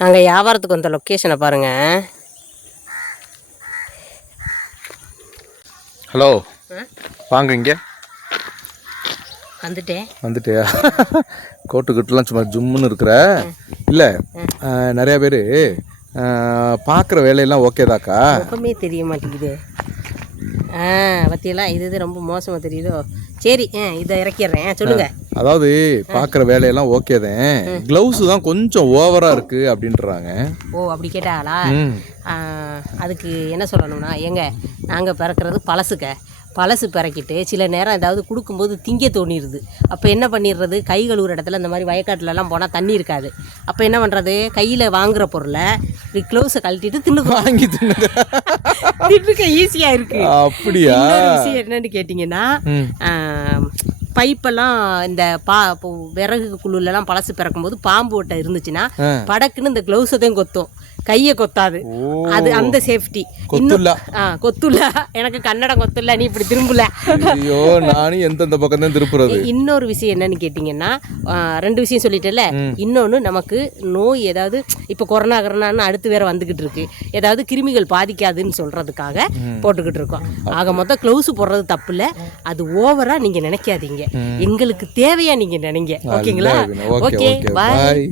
நாங்கள் வியாபாரத்துக்கு வந்த லொக்கேஷனை பாருங்கள். ஹலோ, வாங்க இங்கே. வந்துட்டியா? கோட்டுக்கிட்டலாம் சும்மா ஜும்முன்னு இருக்கிற இல்லை. நிறையா பேர் பார்க்குற வேலையெல்லாம் ஓகேதாக்கா? முகமே தெரிய மாட்டேங்குது. பற்றியெல்லாம் இது ரொம்ப மோசமாக தெரியுதோ. சரி, இதை இறக்கிடுறேன், சொல்லுங்க. அதாவது பார்க்குற வேலையெல்லாம் ஓகே தான், க்ளவுஸு தான் கொஞ்சம் ஓவராக இருக்குது அப்படின்றாங்க. ஓ, அப்படி கேட்டாங்களா? அதுக்கு என்ன சொல்லணும்னா, நாங்கள் பிறக்கிறது பழசு பிறக்கிட்டு சில நேரம் ஏதாவது கொடுக்கும்போது திங்க தோணிடுது. அப்போ என்ன பண்ணிடுறது, கை கழுவுற இடத்துல இந்த மாதிரி வயக்காட்டுலலாம் போனால் தண்ணி இருக்காது. அப்போ என்ன பண்ணுறது, கையில் வாங்குகிற பொருளை இப்படி க்ளவுஸை கழட்டிட்டு தின்னுக்க ஈஸியாக இருக்குது. அப்படியா? விஷயம் என்னன்னு கேட்டிங்கன்னா, பைப்பெல்லாம் இந்த விறகு குழுலெல்லாம் பழசு பிறக்கும்போது பாம்பு ஓட்டை இருந்துச்சுன்னா படக்குன்னு இந்த க்ளவுஸை தான் கொத்தும், கையை கொத்தாது. அது அந்த சேஃப்டி. கொத்துள்ள எனக்கு கன்னடம் கொத்துள்ள, நீ இப்படி திரும்பல. ஐயோ, நானும் எந்தெந்த பக்கம் தான் திருப்புறது. இன்னொரு விஷயம் என்னன்னு கேட்டிங்கன்னா, 2 விஷயம் சொல்லிட்டேன்ல. இன்னொன்று, நமக்கு நோய் ஏதாவது இப்போ கொரோனான்னு அடுத்து வேற வந்துக்கிட்டு இருக்கு, ஏதாவது கிருமிகள் பாதிக்காதுன்னு சொல்றதுக்காக போட்டுக்கிட்டு இருக்கோம். ஆக மொத்தம் க்ளவுஸ் போடுறது தப்பு இல்லை, அது ஓவரா நீங்க நினைக்காதீங்க, எங்களுக்கு தேவையா நீங்க நினைங்க. ஓகேங்களா? ஓகே, பாய்.